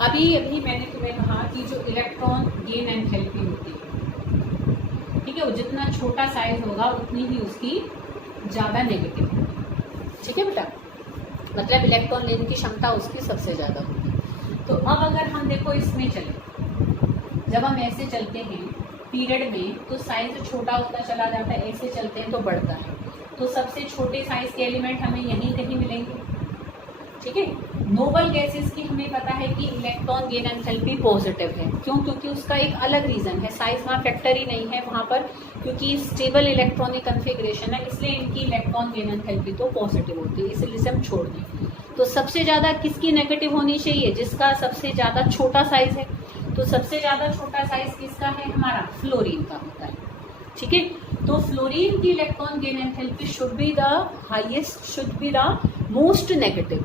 अभी अभी मैंने तुम्हें कहा कि जो इलेक्ट्रॉन गेन एंथैल्पी होती है, ठीक है, वो जितना छोटा साइज होगा उतनी ही उसकी ज़्यादा नेगेटिव होगी। ठीक है बेटा, मतलब इलेक्ट्रॉन लेने की क्षमता उसकी सबसे ज़्यादा होगी। तो अब अगर हम देखो इसमें चले, जब हम ऐसे चलते हैं पीरियड में तो साइज छोटा होता चला जाता है, ऐसे चलते हैं तो बढ़ता है। तो सबसे छोटे साइज के एलिमेंट हमें यहीं कहीं मिलेंगे। ठीक है, नोबल गैसेस की हमें पता है कि इलेक्ट्रॉन गेन एंथैल्पी पॉजिटिव है। क्यों? क्योंकि उसका एक अलग रीजन है, साइज वहाँ फैक्टर ही नहीं है वहाँ पर, क्योंकि स्टेबल इलेक्ट्रॉनिक कन्फिग्रेशन है, इसलिए इनकी इलेक्ट्रॉन गेन एंथैल्पी तो पॉजिटिव होती है, इसलिए इसे हम छोड़ दें। तो सबसे ज़्यादा किसकी नेगेटिव होनी चाहिए? जिसका सबसे ज़्यादा छोटा साइज है। तो सबसे ज़्यादा छोटा साइज किसका है? हमारा फ्लोरीन का होता है। ठीक है, तो फ्लोरीन की electron gain enthalpy should be the highest, should be the most negative,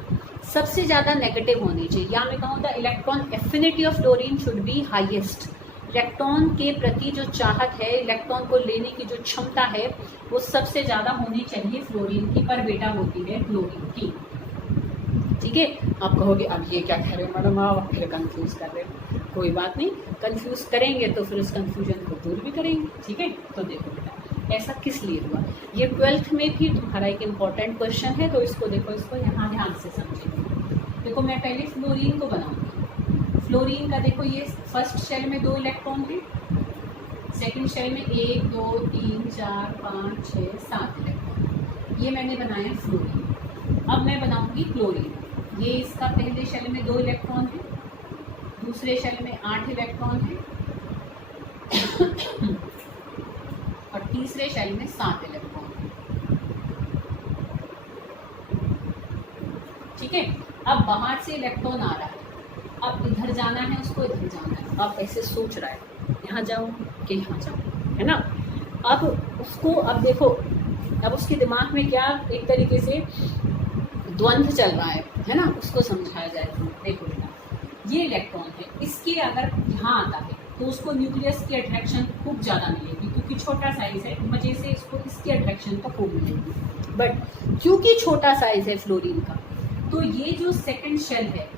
सबसे ज्यादा नेगेटिव होनी चाहिए। या मैं कहूँ the electron affinity of fluorine should be highest, electron के प्रति जो चाहत है, इलेक्ट्रॉन को लेने की जो क्षमता है वो सबसे ज्यादा होनी चाहिए फ्लोरीन की, पर बेटा होती है क्लोरीन की। ठीक है, आप कहोगे अब ये क्या कह रहे हो मैडम, आप फिर कंफ्यूज कर रहे हो। कोई बात नहीं, कंफ्यूज करेंगे तो फिर उस कंफ्यूजन को दूर भी करेंगे। ठीक है, तो देखो बेटा ऐसा किस लिए हुआ, ये 12th में भी तुम्हारा एक इम्पॉर्टेंट क्वेश्चन है, तो इसको देखो, इसको यहाँ ध्यान से समझेंगे। देखो मैं पहले फ्लोरीन को बनाऊंगी। फ्लोरीन का देखो ये फर्स्ट शेल में 2 इलेक्ट्रॉन है, सेकंड शेल में 1 2 3 4 5 6 7 इलेक्ट्रॉन, ये मैंने बनाया फ्लोरीन। अब मैं बनाऊंगी क्लोरीन। ये इसका पहले शेल में 2 इलेक्ट्रॉन है, दूसरे शेल में 8 इलेक्ट्रॉन है और तीसरे शेल में 7 इलेक्ट्रॉन है। ठीक है, अब बाहर से इलेक्ट्रॉन आ रहा है, अब इधर जाना है उसको, इधर जाना है। अब ऐसे सोच रहा है यहाँ जाऊँ कि यहाँ जाऊँ, है ना। अब उसको, अब देखो, अब उसके दिमाग में क्या एक तरीके से द्वंद्व चल रहा है ना, उसको समझाया जाए। देखो बेटा, ये इलेक्ट्रॉन है, इसके अगर यहाँ आता है तो उसको न्यूक्लियस की अट्रैक्शन खूब ज़्यादा मिलेगी, क्योंकि छोटा साइज है, वजह से इसको इसकी अट्रैक्शन तो खूब मिलेगी। बट क्योंकि छोटा साइज है फ्लोरीन का, तो ये जो सेकंड शेल है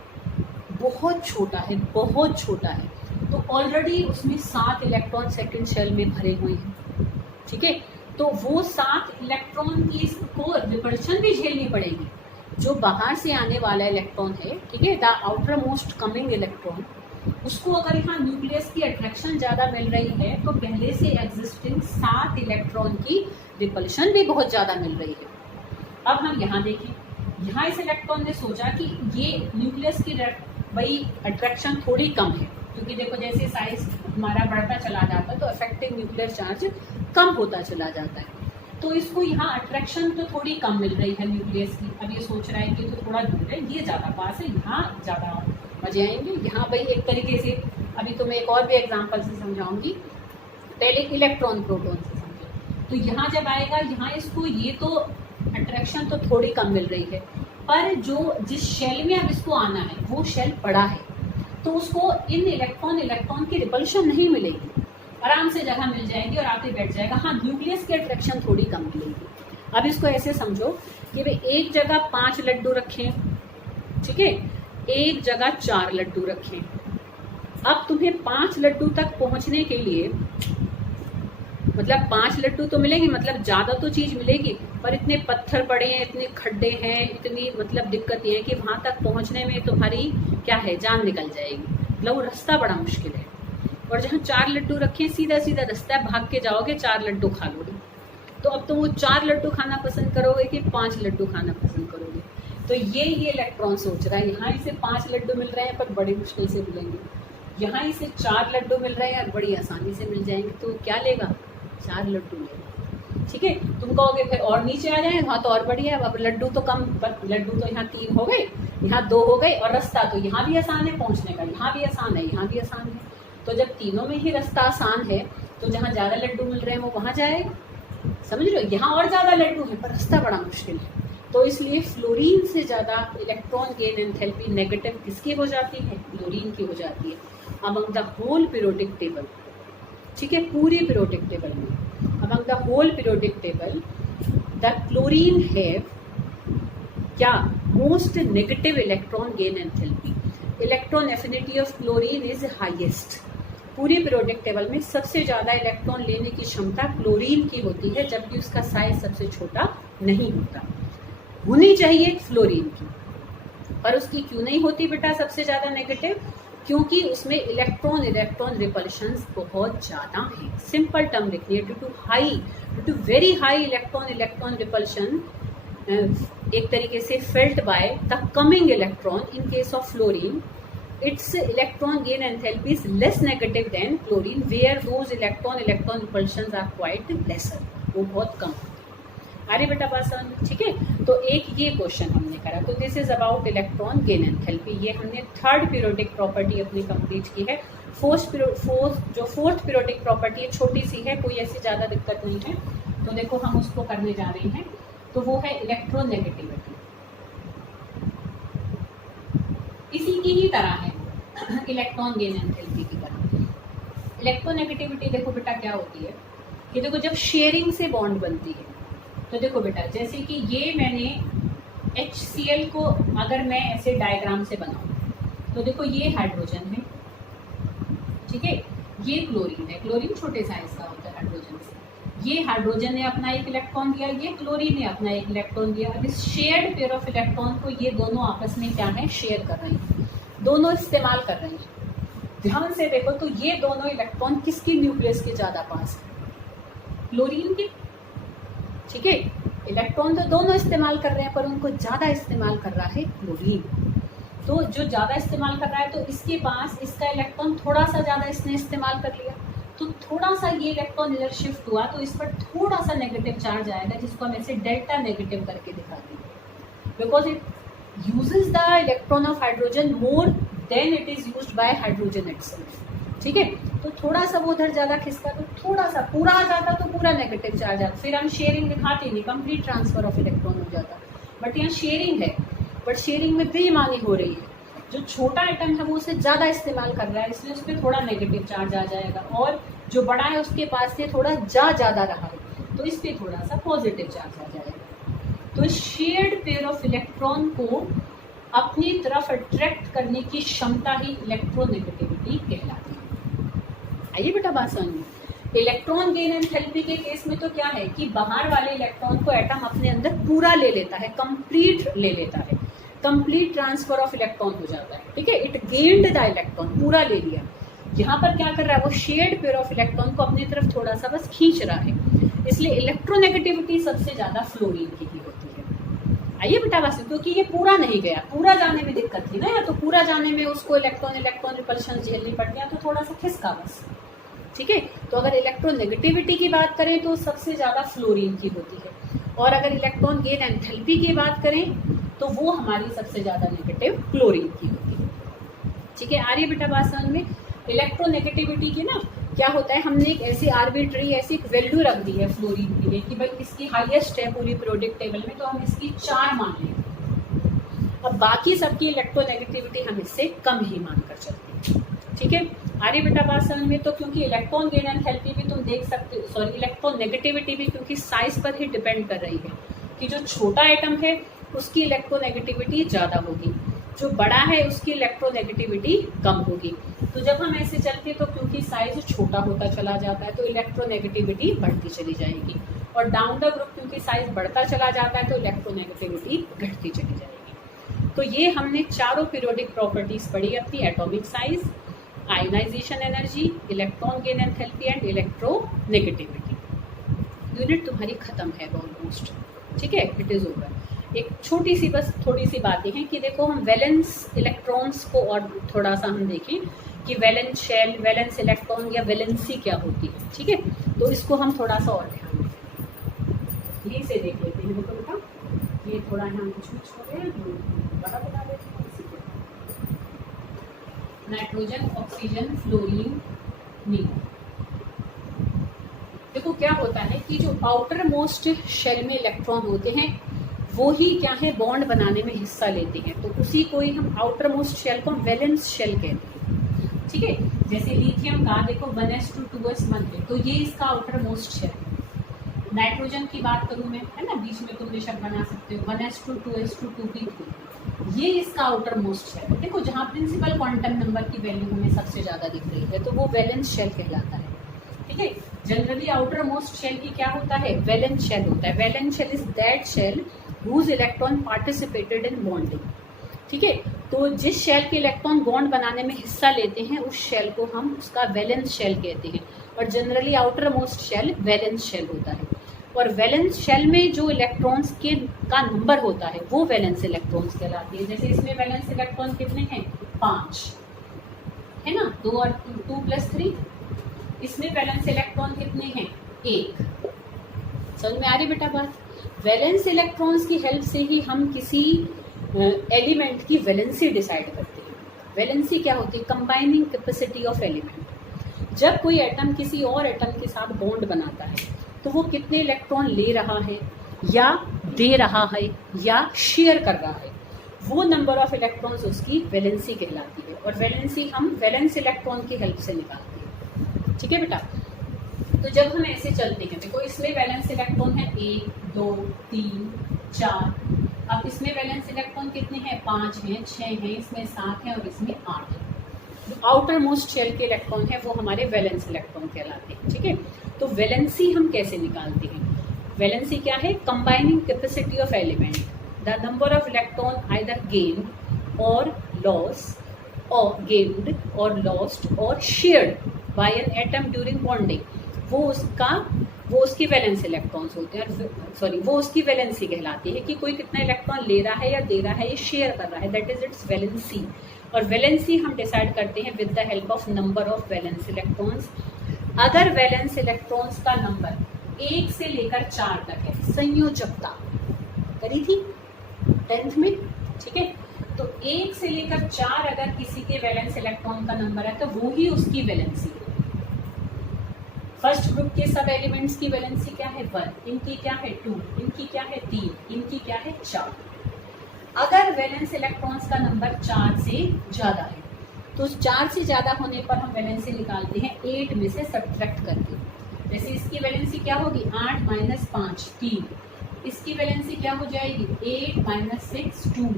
बहुत छोटा है, बहुत छोटा है, तो ऑलरेडी उसमें 7 इलेक्ट्रॉन सेकंड शेल में भरे हुए हैं। ठीक है, तो वो 7 इलेक्ट्रॉन की इसको रिपल्शन भी झेलनी पड़ेगी। जो बाहर से आने वाला इलेक्ट्रॉन है, ठीक है, the outer most coming electron, उसको अगर यहाँ न्यूक्लियस की अट्रैक्शन ज़्यादा मिल रही है तो पहले से एग्जिस्टिंग 7 इलेक्ट्रॉन की रिपल्शन भी बहुत ज़्यादा मिल रही है। अब हम यहाँ देखें, यहाँ इस इलेक्ट्रॉन ने सोचा कि ये न्यूक्लियस की भाई अट्रैक्शन थोड़ी कम है, क्योंकि देखो जैसे साइज हमारा बढ़ता चला जाता है तो इफेक्टिव न्यूक्लियर चार्ज कम होता चला जाता है, तो इसको यहाँ अट्रैक्शन तो थोड़ी कम मिल रही है न्यूक्लियस की। अब ये सोच रहा है कि तो थोड़ा दूर है, ये ज़्यादा पास है, यहाँ ज़्यादा मजे आएंगे। यहाँ भाई एक तरीके से, अभी तो मैं एक और भी एग्जांपल से समझाऊंगी, पहले इलेक्ट्रॉन प्रोटॉन से समझो। तो यहाँ जब आएगा, यहाँ इसको ये तो अट्रैक्शन तो थोड़ी कम मिल रही है, पर जो जिस शेल में अब इसको आना है वो शेल बड़ा है, तो उसको इन इलेक्ट्रॉन की रिपल्शन नहीं मिलेगी, आराम से जगह मिल जाएगी और आके बैठ जाएगा। हाँ, न्यूक्लियस की अट्रैक्शन थोड़ी कम मिलेगी। अब इसको ऐसे समझो कि भाई एक जगह 5 लड्डू रखें, ठीक है, एक जगह 4 लड्डू रखें। अब तुम्हें 5 लड्डू तक पहुंचने के लिए, मतलब 5 लड्डू तो मिलेंगे, मतलब ज्यादा तो चीज मिलेगी, पर इतने पत्थर पड़े हैं, इतने खड्डे हैं, इतनी मतलब दिक्कत ये है कि वहां तक पहुंचने में तुम्हारी क्या है, जान निकल जाएगी, मतलब वो रास्ता बड़ा मुश्किल है। और जहाँ 4 लड्डू रखे, सीधा सीधा रास्ता है, भाग के जाओगे 4 लड्डू खा लोगे। तो अब तुम वो 4 लड्डू खाना पसंद करोगे कि 5 लड्डू खाना पसंद करोगे? तो ये इलेक्ट्रॉन सोच रहा है, यहाँ इसे 5 लड्डू मिल रहे हैं पर बड़ी मुश्किल से मिलेंगे, यहाँ इसे 4 लड्डू मिल रहे हैं और बड़ी आसानी से मिल जाएंगे, तो क्या लेगा? 4 लड्डू लेगा। ठीक है, तुम कहोगे फिर और नीचे आ जाए, वहाँ तो और बढ़िया है, अब लड्डू तो कम, लड्डू तो यहाँ 3 हो गए, यहाँ 2 हो गए, और रास्ता तो यहाँ भी आसान है पहुँचने का, यहाँ भी आसान है, यहाँ भी आसान है। तो जब तीनों में ही रास्ता आसान है तो जहाँ ज़्यादा लड्डू मिल रहे हैं वो वहाँ जाएगा, समझ रहे हो। यहाँ और ज़्यादा लड्डू है पर रास्ता बड़ा मुश्किल है, तो इसलिए फ्लोरीन से ज़्यादा इलेक्ट्रॉन गेन एंथैल्पी नेगेटिव किसकी हो जाती है? फ्लोरीन की हो जाती है among the whole periodic table. ठीक है, पूरे पीरियोडिक टेबल में, among the whole periodic table the chlorine have क्या? Most negative electron gain enthalpy. Electron affinity of chlorine is highest. पूरी पीरियोडिक टेबल में सबसे ज्यादा इलेक्ट्रॉन लेने की क्षमता क्लोरीन की होती है, जबकि उसका साइज सबसे छोटा नहीं होता। होनी चाहिए फ्लोरीन की, पर उसकी क्यों नहीं होती बेटा सबसे ज्यादा नेगेटिव? क्योंकि उसमें इलेक्ट्रॉन रिपल्शंस बहुत ज्यादा हैं। सिंपल टर्म लिखिए, due to very high electron repulsion एक तरीके से felt by the coming electron in case of fluorine, its electron gain enthalpy is less negative than chlorine where those electron repulsions are quite lesser, वो बहुत कम। अरे बेटा बात समझ, ठीक है। तो एक ये क्वेश्चन हमने करा, तो this is about electron gain enthalpy. ये हमने थर्ड पीरियोडिक प्रॉपर्टी अपनी कंप्लीट की है। फोर्थ पीरियोडिक प्रॉपर्टी है, छोटी सी है, कोई ऐसी ज़्यादा दिक्कत नहीं है। तो देखो हम उसको करने जा रहे हैं, तो वो है इलेक्ट्रोनेगेटिविटी। इसी की ही तरह है इलेक्ट्रॉन गेन एंथैल्पी की तरह। इलेक्ट्रोनेगेटिविटी देखो बेटा क्या होती है कि देखो जब शेयरिंग से बॉन्ड बनती है, तो देखो बेटा जैसे कि ये मैंने HCl को अगर मैं ऐसे डायग्राम से बनाऊं, तो देखो ये हाइड्रोजन है, ठीक है, ये क्लोरीन है। क्लोरीन छोटे साइज का होता है हाइड्रोजन से। ये हाइड्रोजन ने अपना एक इलेक्ट्रॉन दिया, ये क्लोरीन ने अपना एक इलेक्ट्रॉन दिया। अब इस शेयर्ड पेयर ऑफ इलेक्ट्रॉन को ये दोनों आपस में क्या है, शेयर कर रहे हैं, दोनों इस्तेमाल कर रहे हैं। ध्यान से देखो तो ये दोनों इलेक्ट्रॉन किसकी न्यूक्लियस के ज्यादा पास है, क्लोरीन के, ठीक है। इलेक्ट्रॉन तो दोनों इस्तेमाल कर रहे हैं, पर उनको ज्यादा इस्तेमाल कर रहा है क्लोरीन। तो जो ज्यादा इस्तेमाल कर रहा है, तो इसके पास इसका इलेक्ट्रॉन थोड़ा सा ज्यादा इसने इस्तेमाल कर लिया, तो थोड़ा सा ये इलेक्ट्रॉन इधर शिफ्ट हुआ, तो इस पर थोड़ा सा नेगेटिव चार्ज आएगा, जिसको हम ऐसे डेल्टा नेगेटिव करके दिखाते हैं, because it uses the electron of hydrogen more than it is used by hydrogen itself, ठीक है। तो थोड़ा सा वो उधर ज्यादा खिसका, तो थोड़ा सा पूरा आ जाता तो पूरा नेगेटिव चार्ज आता, फिर हम शेयरिंग दिखाते नहीं, कंप्लीट ट्रांसफर ऑफ इलेक्ट्रॉन हो जाता। बट यहाँ शेयरिंग है, बट शेयरिंग में बेईमानी हो रही है। जो छोटा आइटम है वो उसे ज्यादा इस्तेमाल कर रहा है, इसलिए उस पर थोड़ा नेगेटिव चार्ज आ जाएगा, और जो बड़ा है उसके पास से थोड़ा ज्यादा रहा है, तो इस पर थोड़ा सा पॉजिटिव चार्ज आ जाएगा। तो शेयर्ड पेयर ऑफ इलेक्ट्रॉन को अपनी तरफ अट्रैक्ट करने की क्षमता ही इलेक्ट्रोनेगेटिविटी कहलाती है। आइए बेटा बात समझिए। इलेक्ट्रॉन गेन एंथैल्पी के केस में तो क्या है कि बाहर वाले इलेक्ट्रॉन को एटम अपने अंदर पूरा ले लेता है, कंप्लीट ले लेता है, कंप्लीट ट्रांसफर ऑफ इलेक्ट्रॉन हो जाता है, ठीक है। इट गेन्ड द इलेक्ट्रॉन, पूरा ले लिया। यहाँ पर क्या कर रहा है, वो शेयर्ड पेयर ऑफ इलेक्ट्रॉन को अपनी तरफ थोड़ा सा बस खींच रहा है, इसलिए इलेक्ट्रोनेगेटिविटी सबसे ज्यादा फ्लोरीन की ही होती है। आइए बेटा बस, क्योंकि ये पूरा नहीं गया, पूरा जाने में दिक्कत थी ना, या तो पूरा जाने में उसको इलेक्ट्रॉन रिपल्शन झेलनी पड़ती है, तो थोड़ा सा खिसका बस, ठीक है। तो अगर इलेक्ट्रोनेगेटिविटी की बात करें तो सबसे ज्यादा फ्लोरीन की होती है, और अगर इलेक्ट्रॉन गेन एंथैल्पी की बात करें तो वो हमारी सबसे ज्यादा नेगेटिव क्लोरीन की होती है, ठीक है। आ रही है बेटा बात समझ में। इलेक्ट्रोनेगेटिविटी की ना क्या होता है, हमने एक ऐसी आर्बिट्री ऐसी वैल्यू रख दी है फ्लोरीन के लिए कि भाई इसकी हाईएस्ट है पूरी पीरियोडिक टेबल में, तो हम इसकी 4 मान लें। अब बाकी सबकी इलेक्ट्रोनेगेटिविटी हम इससे कम ही मानकर चलते हैं, ठीक है। आ रही बेटा बात समझ में। तो क्योंकि इलेक्ट्रॉन गेन एंथैल्पी भी तुम देख सकते हो, सॉरी इलेक्ट्रोनेगेटिविटी भी क्योंकि साइज पर ही डिपेंड कर रही है कि जो छोटा आइटम है उसकी इलेक्ट्रोनेगेटिविटी ज़्यादा होगी, जो बड़ा है उसकी इलेक्ट्रोनेगेटिविटी कम होगी। तो जब हम ऐसे चलते हैं तो क्योंकि साइज छोटा होता चला जाता है तो इलेक्ट्रोनेगेटिविटी बढ़ती चली जाएगी, और डाउन द ग्रुप क्योंकि साइज बढ़ता चला जाता है तो इलेक्ट्रोनेगेटिविटी घटती चली जाएगी। तो ये हमने चारों पीरियोडिक प्रॉपर्टीज पढ़ी अपनी, atomic size, ionisation energy, electron gain enthalpy and electronegativity. Unit तुम्हारी खत्म है ऑलमोस्ट, ठीक है, इट इज ओवर। एक छोटी सी बस थोड़ी सी बातें हैं कि देखो हम वैलेंस इलेक्ट्रॉन्स को और थोड़ा सा हम देखें कि वैलेंस शेल, वैलेंस इलेक्ट्रॉन या वैलेंसी क्या होती है, ठीक है। तो इसको हम थोड़ा सा और ध्यान दें, ये से देख लेते हैं। देखो बेटा ये थोड़ा हम कुछ हो गया, बड़ा बता देते हैं। Nitrogen, oxygen, fluorine, neon. देखो क्या होता है कि जो आउटर मोस्ट शेल में इलेक्ट्रॉन होते हैं वो ही क्या है, बॉन्ड बनाने में हिस्सा लेते हैं, तो उसी को ही हम आउटर मोस्ट शेल को वैलेंस शेल कहते हैं, ठीक है। जैसे लिथियम का देखो 1s2 2s बनते, तो ये इसका आउटर मोस्ट शेल है। नाइट्रोजन की बात करूं मैं, है ना, बीच में तुम बेशक बना सकते हो 1s2 2s2 2p3, ये इसका आउटर मोस्ट शेल है। देखो जहाँ प्रिंसिपल क्वांटम नंबर की वैल्यू हमें सबसे ज़्यादा दिख रही है तो वो वैलेंस शेल कहलाता है। ठीक है, जनरली आउटर मोस्ट शेल की क्या होता है, वैलेंस शेल होता है। Valence shell is that shell whose electron participated in bonding. ठीक है, तो जिस शेल के इलेक्ट्रॉन बॉन्ड बनाने में हिस्सा लेते हैं उस शेल को हम उसका वैलेंस शेल कहते हैं। और generally outermost shell valence shell होता है। और वैलेंस शेल में जो इलेक्ट्रॉन्स के का नंबर होता है वो वैलेंस इलेक्ट्रॉन्स कहलाती है। जैसे इसमें वैलेंस इलेक्ट्रॉन कितने हैं, 5 है ना, 2 और 2 + 3। इसमें वैलेंस इलेक्ट्रॉन कितने हैं, 1। समझ में आ रही बेटा बात। वैलेंस इलेक्ट्रॉन्स की हेल्प से ही हम किसी एलिमेंट की वैलेंसी डिसाइड करते हैं। वैलेंसी क्या होती है, कंबाइनिंग कैपेसिटी ऑफ एलिमेंट। जब कोई एटम किसी और एटम के साथ बॉन्ड बनाता है तो वो कितने इलेक्ट्रॉन ले रहा है या दे रहा है या शेयर कर रहा है, वो नंबर ऑफ इलेक्ट्रॉन्स उसकी वैलेंसी कहलाती है। और वैलेंसी हम वैलेंस इलेक्ट्रॉन की हेल्प से निकालते हैं। ठीक है बेटा, तो जब हम ऐसे चलते हैं, देखो इसमें वैलेंस इलेक्ट्रॉन है 1, 2, 3, 4। अब इसमें वैलेंस इलेक्ट्रॉन कितने हैं, 5 हैं, 6 हैं, इसमें 7 हैं और इसमें 8 है। जो आउटर मोस्ट शेल के इलेक्ट्रॉन है वो हमारे वैलेंस इलेक्ट्रॉन कहलाते हैं। ठीक है, तो वैलेंसी हम कैसे निकालते हैं, वैलेंसी क्या है, combining capacity of element, the number of electron either gain और लॉस और गेन्ड और लॉस्ट और shared by an atom during bonding, वो उसकी वैलेंस इलेक्ट्रॉन्स होते हैं। सॉरी, वो उसकी वैलेंसी कहलाती है कि कोई कितना इलेक्ट्रॉन ले रहा है या दे रहा है या शेयर कर रहा है, दैट इज इट्स वैलेंसी। और वैलेंसी हम डिसाइड करते हैं with the help of number of valence electrons. अगर वैलेंस इलेक्ट्रॉन्स का नंबर 1 से लेकर 4 तक है, संयोजकता करी थी 10th में। ठीक है, तो 1 से लेकर 4 अगर किसी के वैलेंस इलेक्ट्रॉन का नंबर है तो वो ही उसकी वैलेंसी है। फर्स्ट ग्रुप के सब एलिमेंट्स की वैलेंसी क्या है, 1, इनकी क्या है 2, इनकी क्या है 3, इनकी क्या है 4। अगर वैलेंस इलेक्ट्रॉन्स का नंबर 4 से ज़्यादा है तो 4 से ज़्यादा होने पर हम वैलेंसी निकालते हैं 8 में से सब्ट्रैक्ट करके। जैसे इसकी वैलेंसी क्या होगी, 8 - 5 3। इसकी वैलेंसी क्या हो जाएगी, 8 - 6 2।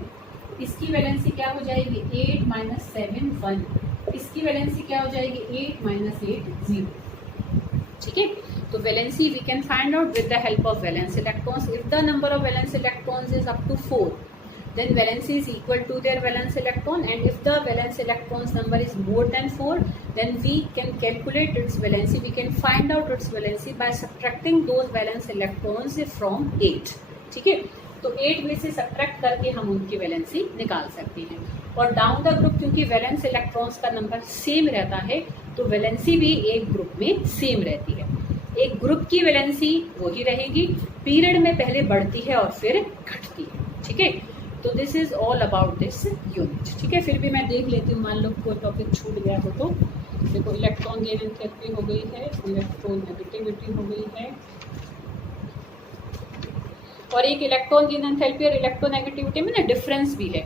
इसकी वैलेंसी क्या हो जाएगी, 8 - 7 1। इसकी वैलेंसी क्या हो जाएगी, 8 - 8 0। ठीक है, तो valency we can find out with the help of valence electrons. If the number of valence electrons is up to 4, then valency is equal to their valence electron, and if the valence electrons number is more than 4, then we can calculate its valency, we can find out its valency by subtracting those valence electrons from 8। ठीक है, तो 8 में से subtract करके हम उनकी valency निकाल सकते हैं। और डाउन द ग्रुप क्योंकि वैलेंस इलेक्ट्रॉन्स का नंबर सेम रहता है तो वैलेंसी भी एक ग्रुप में सेम रहती है। एक ग्रुप की वैलेंसी वही रहेगी, पीरियड में पहले बढ़ती है और फिर घटती है। ठीक है, तो this is all about this unit. ठीक है, फिर भी मैं देख लेती हूँ, मान लो कोई टॉपिक छूट गया हो तो। देखो इलेक्ट्रॉन गेन एंथैल्पी हो गई है, इलेक्ट्रॉन नेगेटिविटी हो गई है, और एक इलेक्ट्रॉन गेन एंथैल्पी और इलेक्ट्रोनेगेटिविटी में ना डिफरेंस भी है।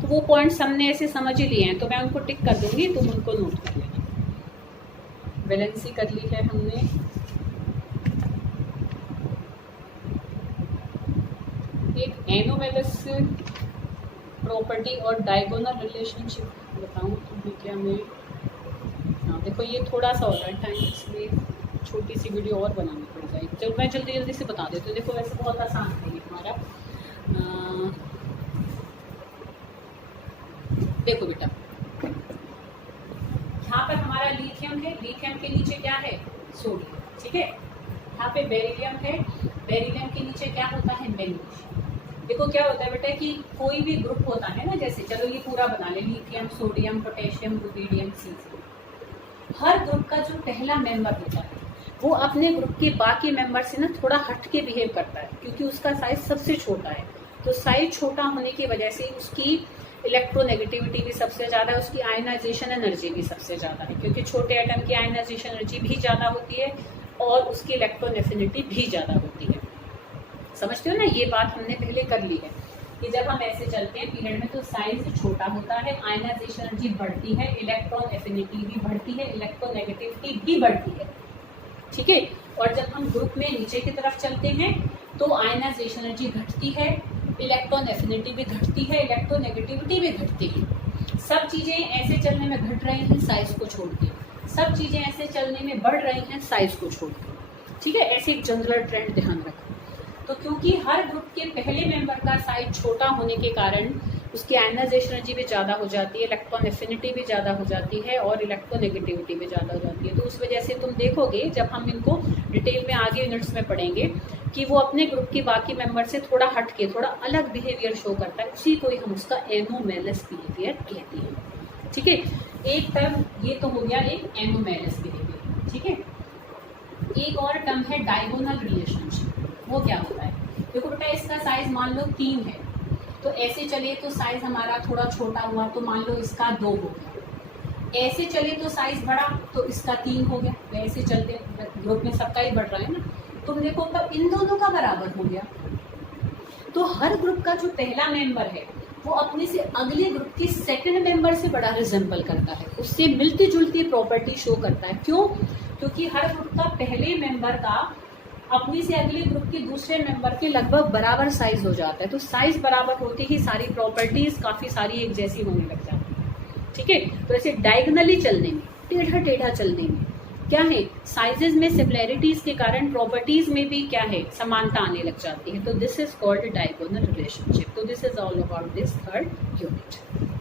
तो वो पॉइंट्स हमने ऐसे समझ ही लिए हैं तो मैं उनको टिक कर दूंगी, तुम उनको नोट कर लेना। वैलेंसी कर ली है हमने, एक एनोमेलस प्रॉपर्टी और डायगोनल रिलेशनशिप बताऊँ तुम्हें क्या मैं। हाँ देखो ये थोड़ा सा हो रहा है टाइम, इसलिए छोटी सी वीडियो और बनानी पड़ जाएगी। चलो मैं जल्दी जल्दी से बता देती हूँ। देखो वैसे बहुत आसान है ये हमारा। देखो बेटा, यहाँ पर हमारा लिथियम है, लिथियम के नीचे क्या है, सोडियम। ठीक है, यहाँ पे बेरिलियम है, बेरिलियम के नीचे क्या होता है, मैग्नीशियम। देखो क्या होता है बेटा कि कोई भी ग्रुप होता है ना, जैसे चलो ये पूरा बना ले, lithium, sodium, potassium, rubidium, caesium. हर ग्रुप का जो पहला मेंबर होता है वो अपने ग्रुप के बाकी मेंबर से ना थोड़ा हट के बिहेव करता है क्योंकि उसका साइज सबसे छोटा है। तो साइज छोटा होने की वजह से उसकी इलेक्ट्रोनेगेटिविटी भी सबसे ज़्यादा है, उसकी आयनाइजेशन एनर्जी भी सबसे ज़्यादा है क्योंकि छोटे एटम की आयनाइजेशन एनर्जी भी ज़्यादा होती है और उसकी इलेक्ट्रॉन एफिनिटी भी ज़्यादा होती है। समझते हो ना, ये बात हमने पहले कर ली है कि जब हम ऐसे चलते हैं पीरियड में तो साइज छोटा होता है, आयनाइजेशन एनर्जी बढ़ती है, इलेक्ट्रॉन एफिनिटी भी बढ़ती है, इलेक्ट्रोनेगेटिविटी भी बढ़ती है। ठीक है, और जब हम ग्रुप में नीचे की तरफ चलते हैं तो आयनाइजेशन एनर्जी घटती है, इलेक्ट्रॉन एफिनिटी भी घटती है, इलेक्ट्रोनेगेटिविटी भी घटती है। सब चीज़ें ऐसे चलने में घट रही हैं साइज को छोड़ के, सब चीज़ें ऐसे चलने में बढ़ रही हैं साइज को छोड़ के। ठीक है, ऐसे एक जनरल ट्रेंड ध्यान रखो। तो क्योंकि हर ग्रुप के पहले मेंबर का साइज छोटा होने के कारण उसकी आयनाइजेशन एनर्जी भी ज़्यादा हो जाती है, इलेक्ट्रॉन एफिनिटी भी ज़्यादा हो जाती है और इलेक्ट्रोनेगेटिविटी भी ज़्यादा हो जाती है। तो उस वजह से तुम देखोगे जब हम इनको डिटेल में आगे यूनिट्स में पढ़ेंगे कि वो अपने ग्रुप के बाकी मेंबर से थोड़ा हट के थोड़ा अलग बिहेवियर शो करता है, उसी को ही हम उसका एनोमेलस बिहेवियर कहते हैं। ठीक है, एक टर्म ये तो हो गया एक एनोमेलस बिहेवियर। ठीक है, एक और टर्म है डायगोनल रिलेशनशिप। वो क्या होता है? देखो बेटा, इसका साइज मान लो 3 है, तो ऐसे चले तो साइज हमारा थोड़ा छोटा हुआ, तो मान लो इसका 2 हो गया। ऐसे चले तो साइज बढ़ा, तो इसका 3 हो गया। ऐसे चलते ग्रुप में सबका ही बढ़ रहा है ना, तुम देखो पर इन दोनों का बराबर हो गया। तो हर ग्रुप का जो पहला मेंबर है वो अपने से अगले ग्रुप के सेकंड मेंबर से बड़ा रिजेंबल करता है, उससे मिलती जुलती प्रॉपर्टी शो करता है। क्यों? क्योंकि हर ग्रुप का पहले मेंबर का अपने से अगले ग्रुप के दूसरे मेंबर के लगभग बराबर साइज हो जाता है। तो साइज बराबर होते ही सारी प्रॉपर्टीज काफी सारी एक जैसी होने लग जाती है। ठीक है, तो ऐसे डायगोनली चलने में, टेढ़ा टेढ़ा चलने में क्या है, साइजेस में सिमिलैरिटीज के कारण प्रॉपर्टीज में भी क्या है, समानता आने लग जाती है। तो this is called diagonal relationship. तो this is all about this third unit.